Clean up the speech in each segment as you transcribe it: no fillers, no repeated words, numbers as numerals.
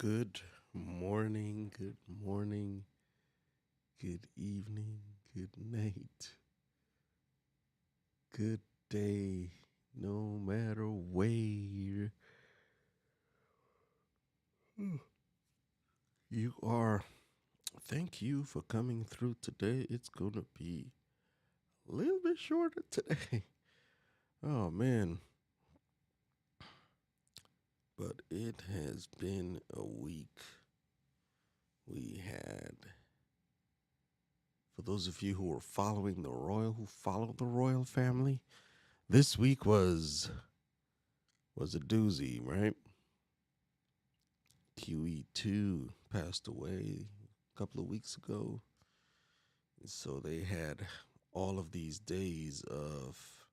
Good morning, good evening, good night, good day, no matter where you are. Thank you for coming through today. It's going to be a little bit shorter today. Oh, man. But it has been a week. We had, for those of you who are following who follow the royal family, this week was a doozy, right? QE2 passed away a couple of weeks ago. So they had all of these days of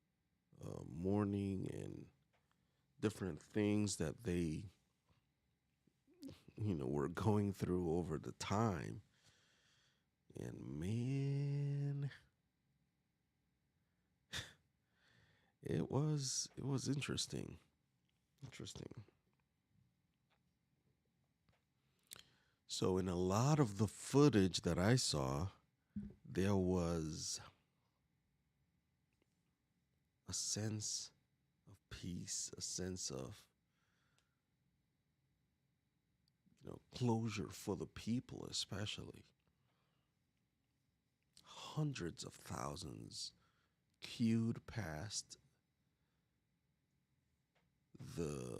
mourning and different things that they, were going through over the time. And man, it was interesting. So in a lot of the footage that I saw, there was a sense of peace, a sense of closure for the people, especially. Hundreds of thousands queued past the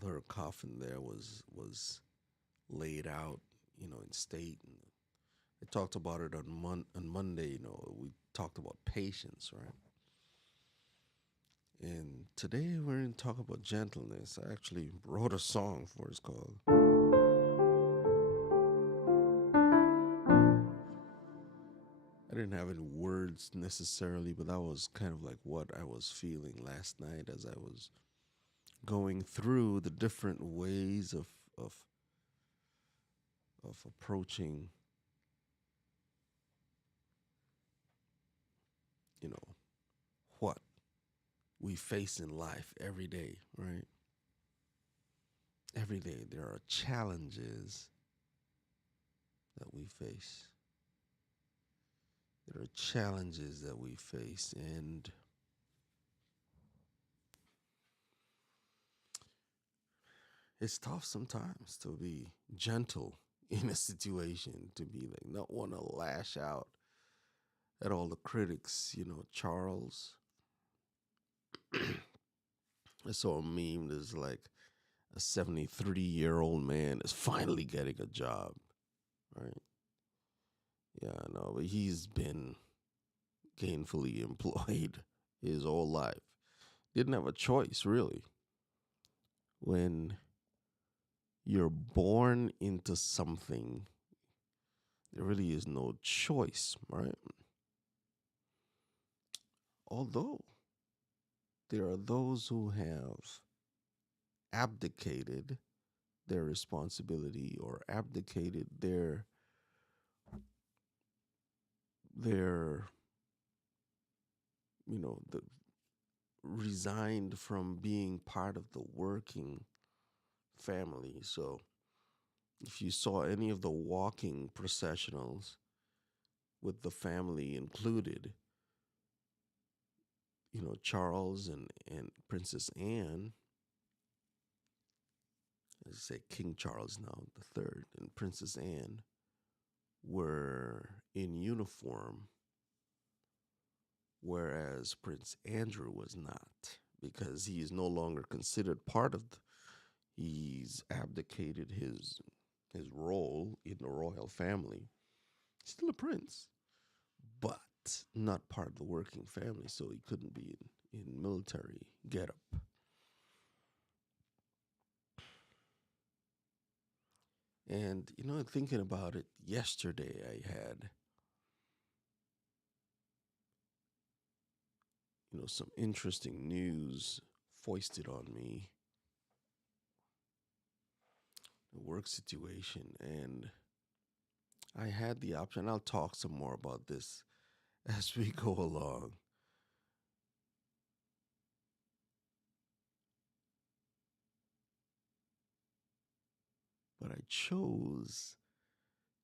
their coffin there was laid out, in state. And they talked about it on Monday. We talked about patience, right? And today we're going to talk about gentleness. I actually wrote a song for it. It's called I didn't have any words necessarily, but that was kind of like what I was feeling last night as I was going through the different ways of approaching, what we face in life every day, right? Every day there are challenges that we face. There are challenges that we face, and it's tough sometimes to be gentle in a situation, to be like not want to lash out at all the critics. Charles, I saw a meme that's like a 73-year-old man is finally getting a job, right? Yeah, I know, but he's been gainfully employed his whole life. Didn't have a choice, really. When you're born into something, there really is no choice, right? Although there are those who have abdicated their responsibility or abdicated their the resigned from being part of the working family. So if you saw any of the walking processionals with the family included, Charles and Princess Anne, as I say, King Charles now the third, and Princess Anne were in uniform, whereas Prince Andrew was not, because he is no longer considered part of he's abdicated his role in the royal family. Still a prince, but not part of the working family, so he couldn't be in military getup. And thinking about it, yesterday I had some interesting news foisted on me, the work situation, and I had the option. I'll talk some more about this as we go along. chose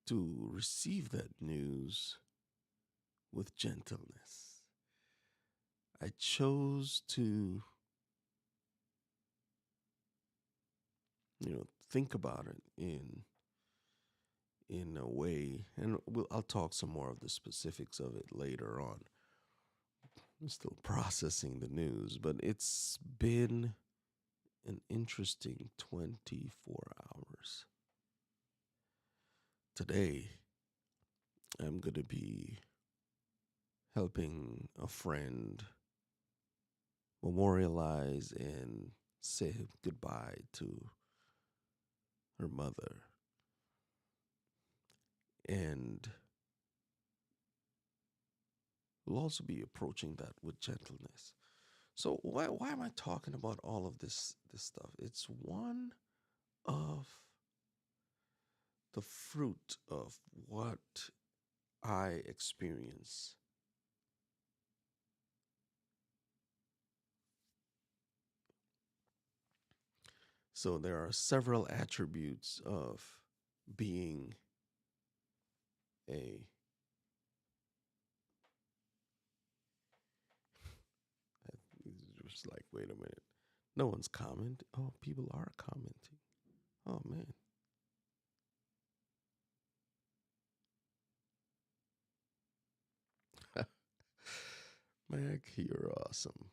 to receive that news with gentleness. I chose to, think about it in a way, and I'll talk some more of the specifics of it later on. I'm still processing the news, but it's been an interesting 24 hours. Today, I'm going to be helping a friend memorialize and say goodbye to her mother. And we'll also be approaching that with gentleness. So why am I talking about all of this stuff? It's one of the fruit of what I experience. So there are several attributes of being a just like, wait a minute. No one's commenting. Oh, people are commenting. Oh, man. Mac, you're awesome.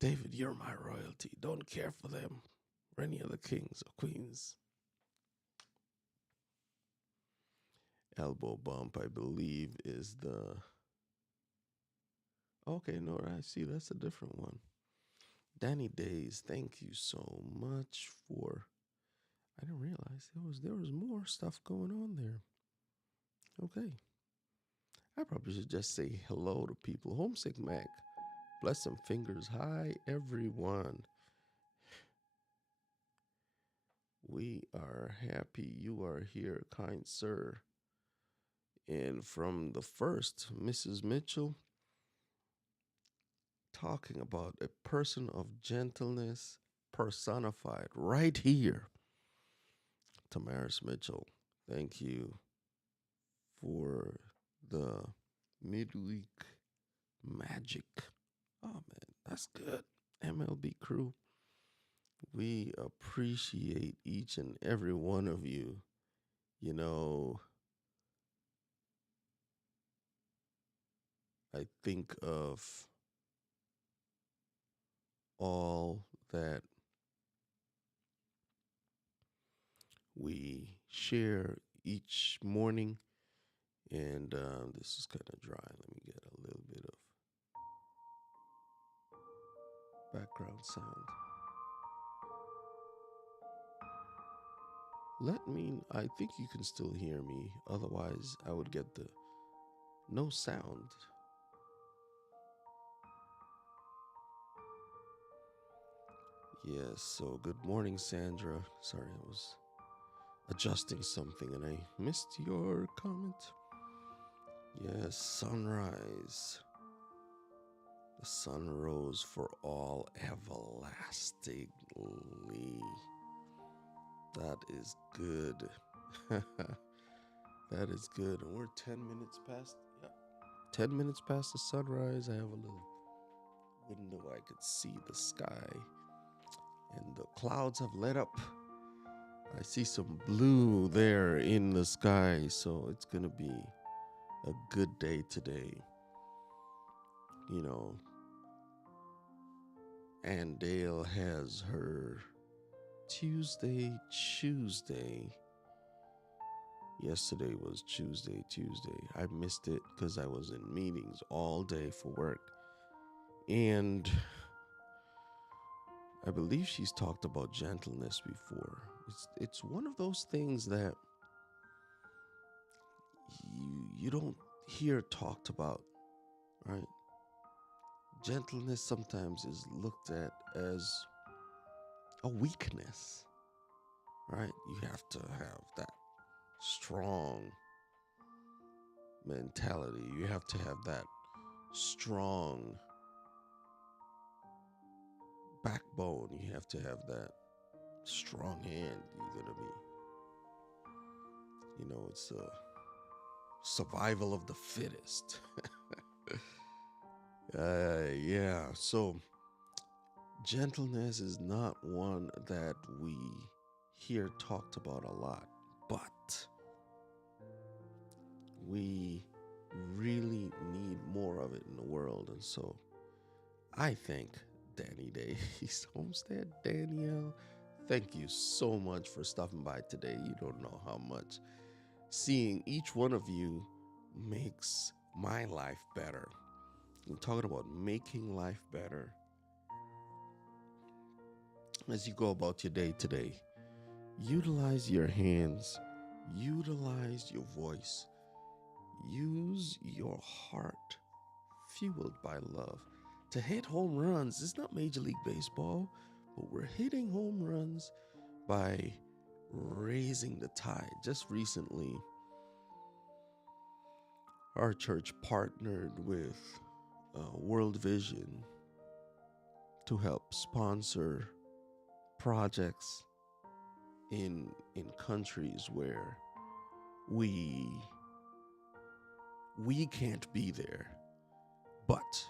David, you're my royalty. Don't care for them or any other kings or queens. Elbow bump, I believe, is the... Okay, no, I see. That's a different one. Danny Days, thank you so much for... I didn't realize there was more stuff going on there. Okay. I probably should just say hello to people. Homesick Mac, bless them fingers. Hi, everyone. We are happy you are here, kind sir. And from the first, Mrs. Mitchell, talking about a person of gentleness personified right here. Tamaris Mitchell, thank you for the midweek magic. Oh, man, that's good. MLB crew, we appreciate each and every one of you. You know, I think of all that we share each morning, and this is kind of dry. Let me get a little bit of background sound. I think you can still hear me. Otherwise, I would get the no sound. Yes, so good morning, Sandra. Sorry, I was adjusting something and I missed your comment. Yes, sunrise. The sun rose for all everlastingly. That is good. That is good. And we're 10 minutes past. Yeah, 10 minutes past the sunrise. I have a little window I could see the sky. And the clouds have lit up. I see some blue there in the sky. So it's going to be a good day today. You know, Ann Dale has her Tuesday. Yesterday was Tuesday. I missed it because I was in meetings all day for work. And I believe she's talked about gentleness before. It's one of those things that you don't hear talked about, right? Gentleness sometimes is looked at as a weakness, right? You have to have that strong mentality. You have to have that strong backbone. You have to have that strong hand. You're going to be It's a survival of the fittest. Yeah. So gentleness is not one that we hear talked about a lot, but we really need more of it in the world. And so I thank Danny Day's Homestead. Danielle, thank you so much for stopping by today. You don't know how much seeing each one of you makes my life better. I'm talking about making life better as you go about your day today. Utilize your hands, utilize your voice, use your heart, fueled by love, to hit home runs. It's not Major League Baseball, but we're hitting home runs by raising the tide. Just recently, our church partnered with World Vision to help sponsor projects in countries where we can't be there, but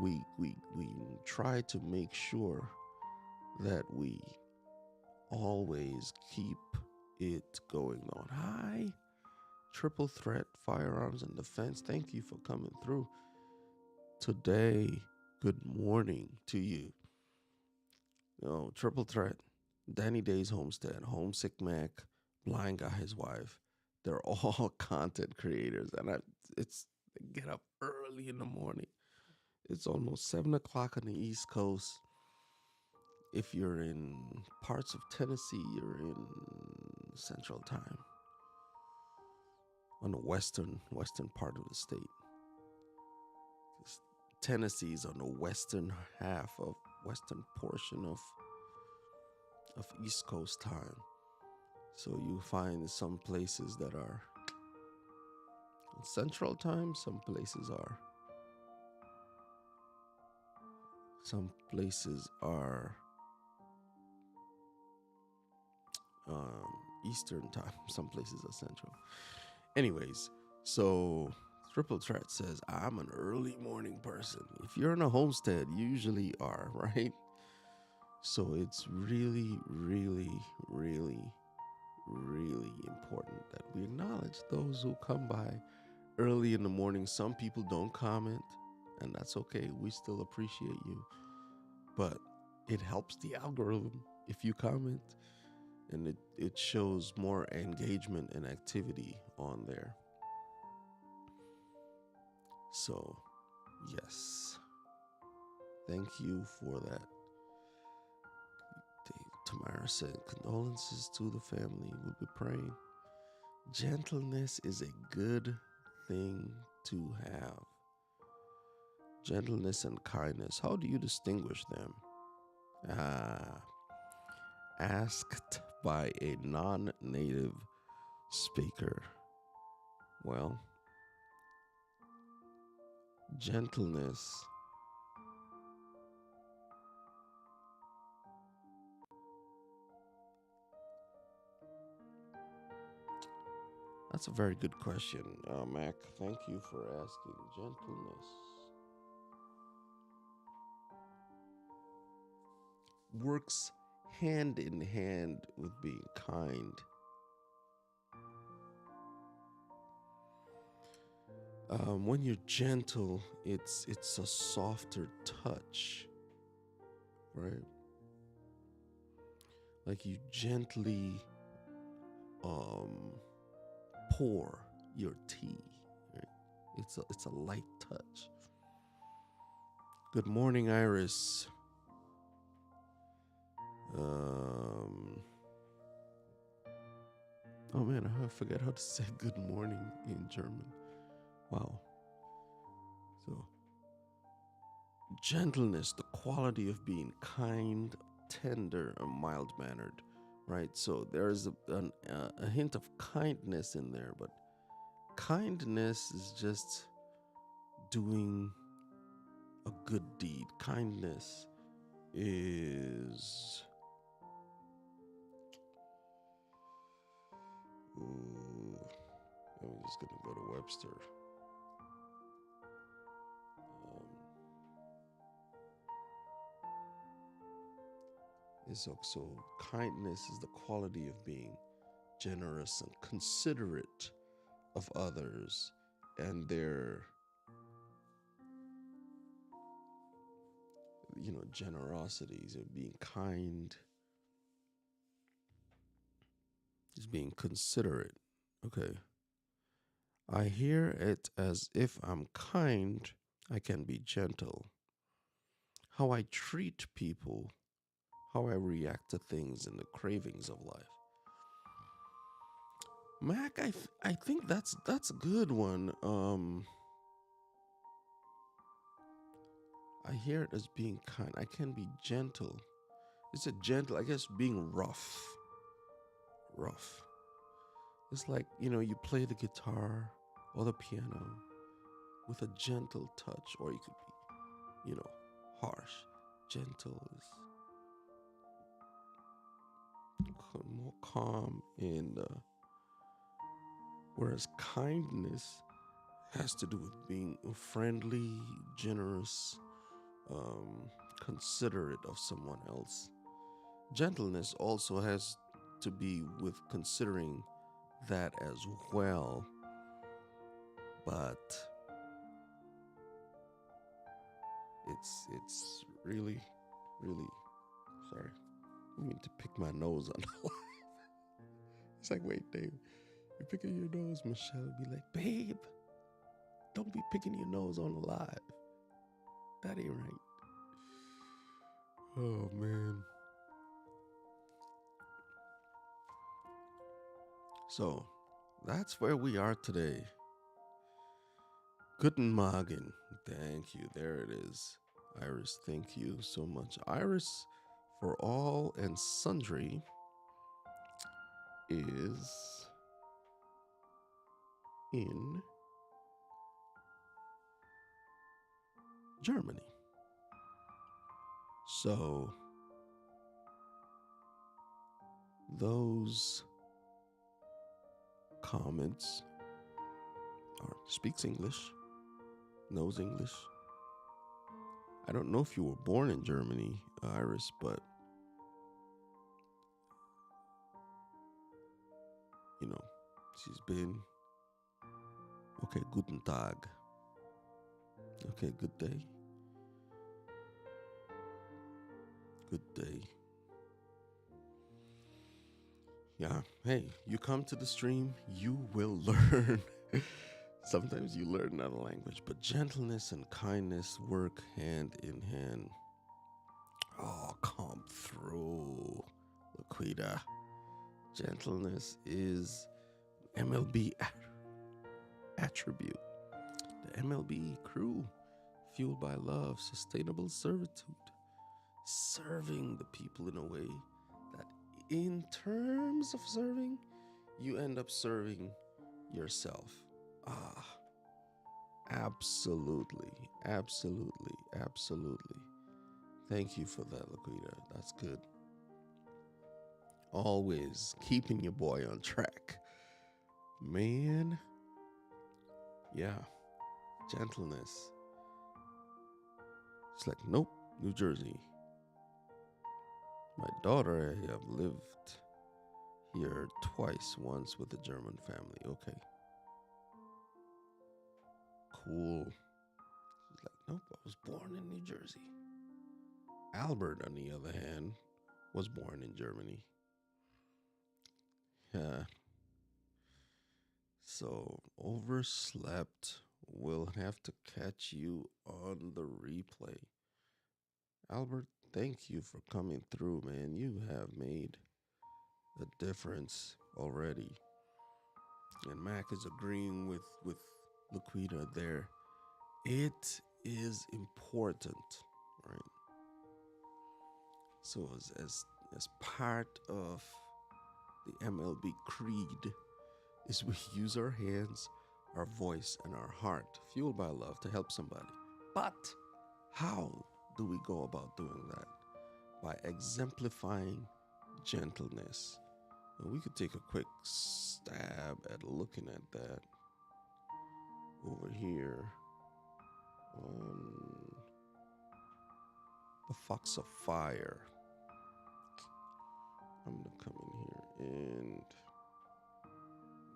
we try to make sure that we always keep it going on. Hi, Triple Threat Firearms and Defense. Thank you for coming through today. Good morning to you. Triple Threat, Danny Day's Homestead, Homesick Mac, Blind Guy, his wife. They're all content creators, and they get up early in the morning. It's almost 7 o'clock on the East Coast. If you're in parts of Tennessee, you're in Central Time. On the western part of the state. Tennessee's on the western portion of East Coast time. So you find some places that are in Central Time, some places are Eastern Time, some places are Central. Anyways, so Triple Threat says, I'm an early morning person. If you're in a homestead, you usually are, right? So it's really, really, really, really important that we acknowledge those who come by early in the morning. Some people don't comment, and that's okay. We still appreciate you. But it helps the algorithm if you comment, and it shows more engagement and activity on there. So, yes. Thank you for that. Tamara said, condolences to the family. We'll be praying. Gentleness is a good thing to have. Gentleness and kindness. How do you distinguish them? Asked by a non-native speaker. Well, gentleness that's a very good question, Mac. Thank you for asking. Gentleness works hand in hand with being kind. When you're gentle, it's a softer touch, right? Like you gently pour your tea, right? It's a light touch. Good morning, Iris. Oh man, I forgot how to say good morning in German. Wow. So, gentleness, the quality of being kind, tender, and mild-mannered, right? So there's a hint of kindness in there, but kindness is just doing a good deed. Kindness is just going to go to Webster. It's also kindness is the quality of being generous and considerate of others and their, generosities, of being kind, just being considerate. Okay. I hear it as if I'm kind, I can be gentle. How I treat people, how I react to things and the cravings of life. Mac, I think that's a good one. I hear it as being kind. I can be gentle. It's a gentle, I guess, being rough. Rough. It's like, you play the guitar or the piano with a gentle touch, or you could be, harsh. Gentle is more calm, and whereas kindness has to do with being friendly, generous, considerate of someone else. Gentleness also has to be with considering that as well, but it's really, really, sorry, I mean to pick my nose on the line. It's like, wait, Dave, you're picking your nose. Michelle would be like, babe, don't be picking your nose on the live. That ain't right. Oh, man. So, that's where we are today. Guten Morgen. Thank you. There it is. Iris, thank you so much. Iris, for all and sundry, is in Germany. So, those comments speaks English, knows English. I don't know if you were born in Germany, Iris, but she's been okay. Guten Tag. Okay, good day. Good day. Yeah. Hey, you come to the stream, you will learn. Sometimes you learn another language, but gentleness and kindness work hand in hand. Oh, come through, Laquita. Gentleness is MLB attribute. The MLB crew, fueled by love, sustainable servitude, serving the people in a way that, in terms of serving, you end up serving yourself. Absolutely, absolutely, absolutely. Thank you for that, Laquita. That's good. Always keeping your boy on track. Man, yeah, gentleness. It's like, nope, New Jersey. My daughter, I have lived here twice, once with a German family. Okay. Cool. She's like, nope, I was born in New Jersey. Albert, on the other hand, was born in Germany. Yeah. So, overslept. We'll have to catch you on the replay. Albert, thank you for coming through, man. You have made a difference already. And Mac is agreeing with Laquita there. It is important, right? So as part of the MLB creed is we use our hands, our voice, and our heart, fueled by love, to help somebody. But how do we go about doing that? By exemplifying gentleness. And we could take a quick stab at looking at that. over here on the Fox of Fire. I'm going to come in here and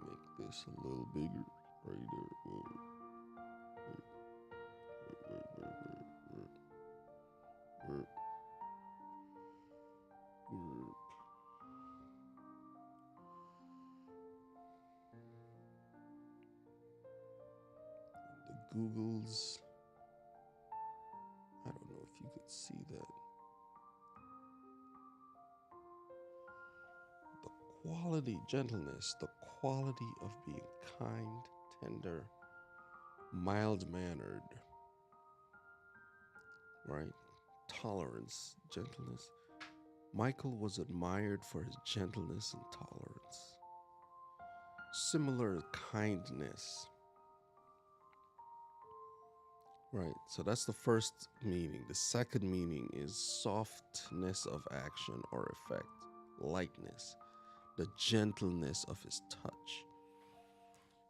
make this a little bigger right there. Whoa. The Googles, I don't know if you could see that. The quality, gentleness, the quality of being kind, tender, mild-mannered, right? Tolerance, gentleness. Michael was admired for his gentleness and tolerance. Similar kindness. Right, so that's the first meaning. The second meaning is softness of action or effect, lightness, the gentleness of his touch.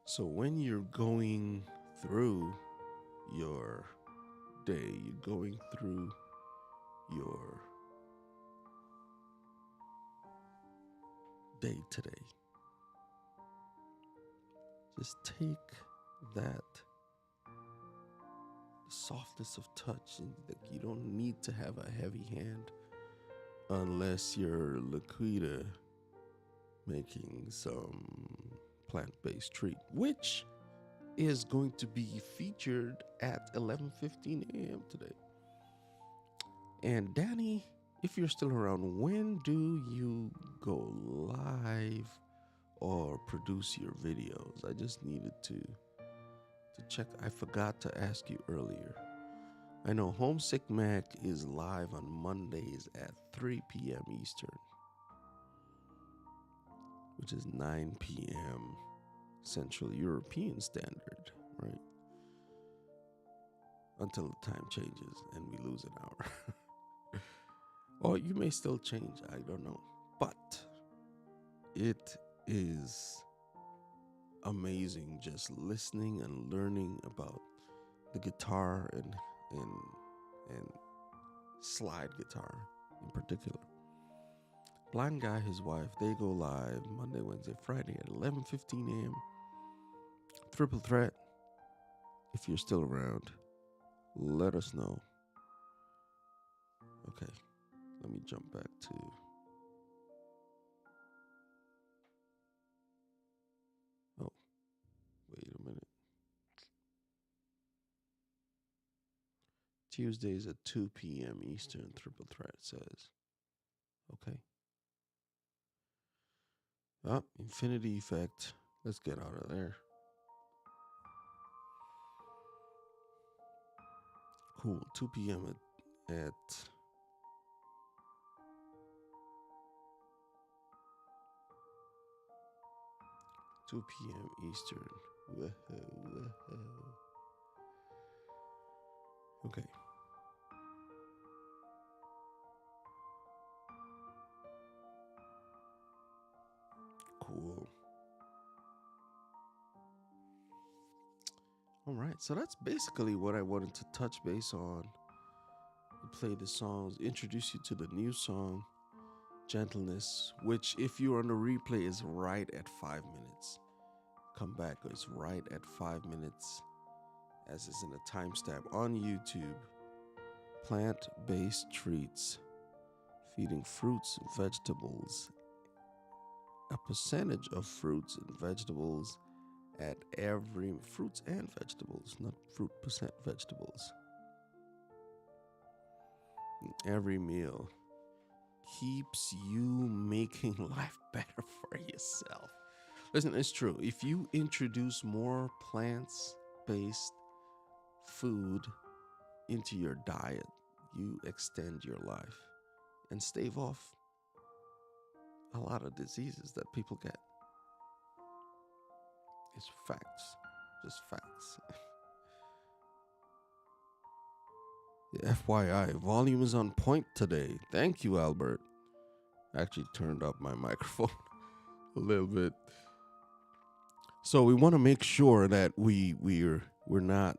So when you're going through your day, you're going through your day today, just take that softness of touch, and you don't need to have a heavy hand unless you're Laquita making some plant-based treat, which is going to be featured at 11:15 a.m. today. And Danny, if you're still around, when do you go live or produce your videos? I just needed to check. I forgot to ask you earlier. I know Homesick Mac is live on Mondays at 3 p.m. Eastern, which is 9 p.m. Central European Standard, right? Until the time changes and we lose an hour. Or you may still change, I don't know. But it is amazing just listening and learning about the guitar and slide guitar in particular. Blind Guy, his wife, they go live Monday, Wednesday, Friday at 11:15 a.m. Triple Threat. If you're still around, let us know. Okay, let me jump back to wait a minute. Tuesdays at 2 p.m. Eastern, Triple Threat says. Okay. Infinity Effect. Let's get out of there. Cool. 2 p.m. at 2 p.m. Eastern. Whoa. Okay. Cool. All right. So that's basically what I wanted to touch base on. Play the songs, introduce you to the new song, Gentleness, which if you're on the replay is right at 5 minutes. Come back, it's right at 5 minutes, as is in a timestamp on YouTube. Plant-based treats, feeding fruits and vegetables. A percentage of fruits and vegetables at every fruits and vegetables, not fruit percent vegetables. Every meal keeps you making life better for yourself. Listen, it's true. If you introduce more plants-based food into your diet, you extend your life and stave off a lot of diseases that people get. It's facts, just facts. FYI, volume is on point today. Thank you, Albert. I actually turned up my microphone a little bit. So we want to make sure that we're not.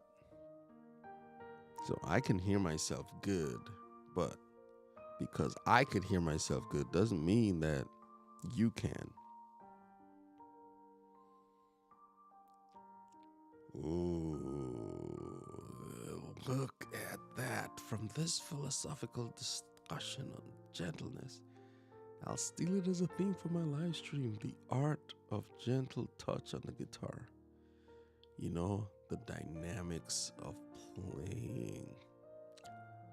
So I can hear myself good, but because I can hear myself good doesn't mean that you can. Ooh, look at that. From this philosophical discussion on gentleness, I'll steal it as a theme for my live stream. The art of gentle touch on the guitar. You know, the dynamics of playing.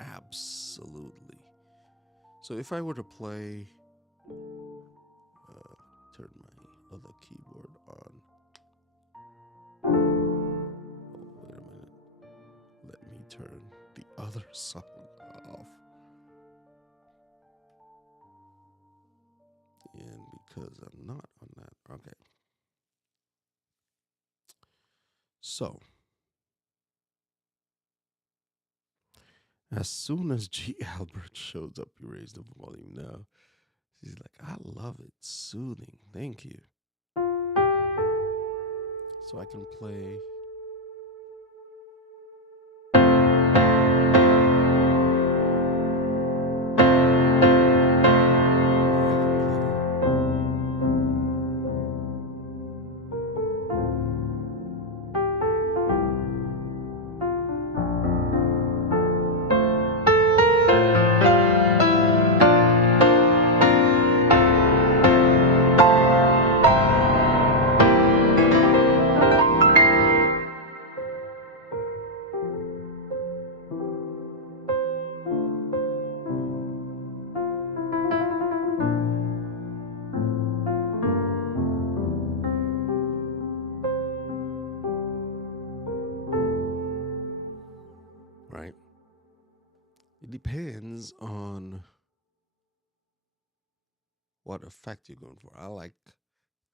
Absolutely. So if I were to play, turn my other keyboard on. Oh, wait a minute. Let me turn the other song off. And because I'm not on that. Okay. So, as soon as G. Albert shows up, you raise the volume now. She's like, I love it. Soothing. Thank you. So I can play. Right? It depends on what effect you're going for. I like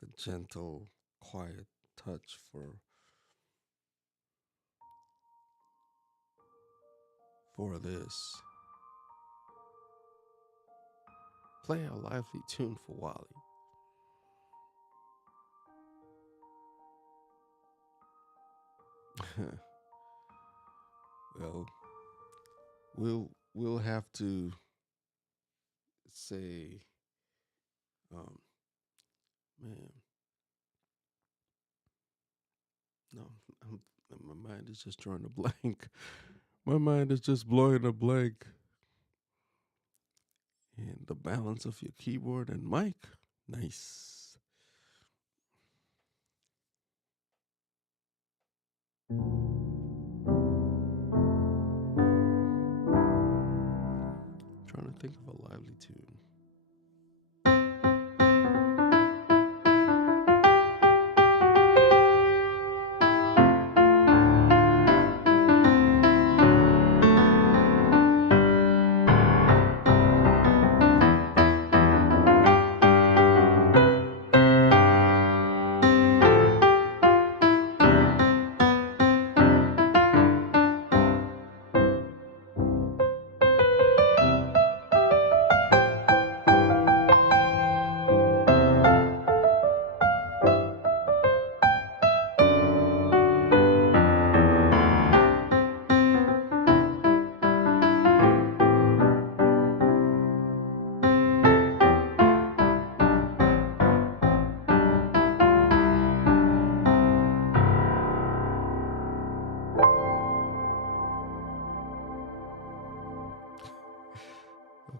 the gentle, quiet touch for this. Play a lively tune for Wally. Well, we'll have to say, um, man, no, I'm, my mind is just drawing a blank. My mind is just blowing a blank. And the balance of your keyboard and mic, nice. Trying to think of a lively tune.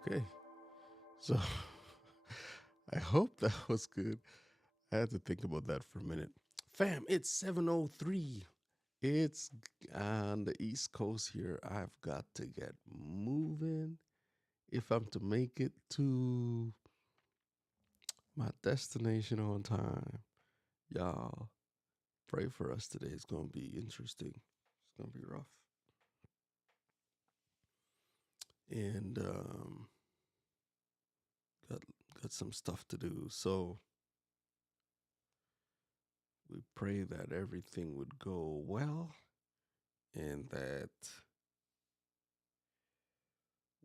Okay, so I hope that was good. I had to think about that for a minute. Fam, it's 7:03. It's on the East Coast here. I've got to get moving if I'm to make it to my destination on time. Y'all, pray for us today. It's going to be interesting. It's going to be rough. And got some stuff to do. So we pray that everything would go well and that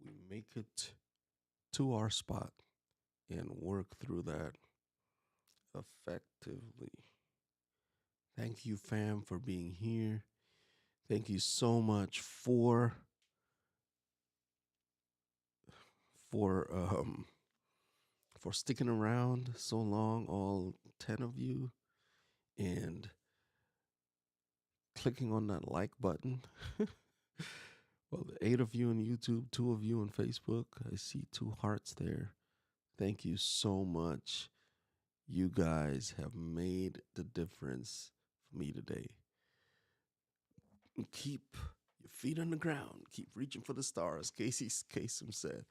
we make it to our spot and work through that effectively. Thank you, fam, for being here. Thank you so much for um for sticking around so long, all 10 of you, and clicking on that like button. Well, the 8 of you on YouTube, 2 of you on Facebook. I see 2 hearts there. Thank you so much. You guys have made the difference for me today. Keep your feet on the ground. Keep reaching for the stars, Casey Kasem said.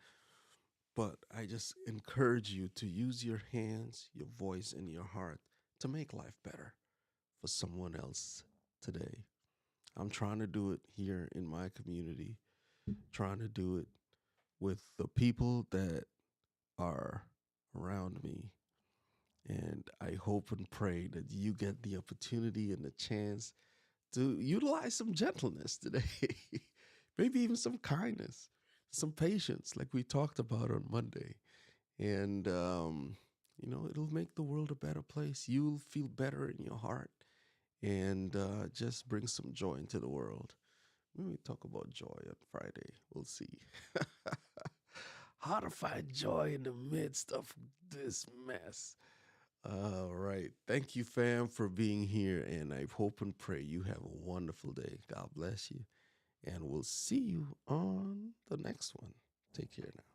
But I just encourage you to use your hands, your voice, and your heart to make life better for someone else today. I'm trying to do it here in my community, trying to do it with the people that are around me. And I hope and pray that you get the opportunity and the chance to utilize some gentleness today, maybe even some kindness, some patience, like we talked about on Monday. And, it'll make the world a better place. You'll feel better in your heart and just bring some joy into the world. When we talk about joy on Friday, we'll see. How to find joy in the midst of this mess. All right. Thank you, fam, for being here. And I hope and pray you have a wonderful day. God bless you. And we'll see you on the next one. Take care now.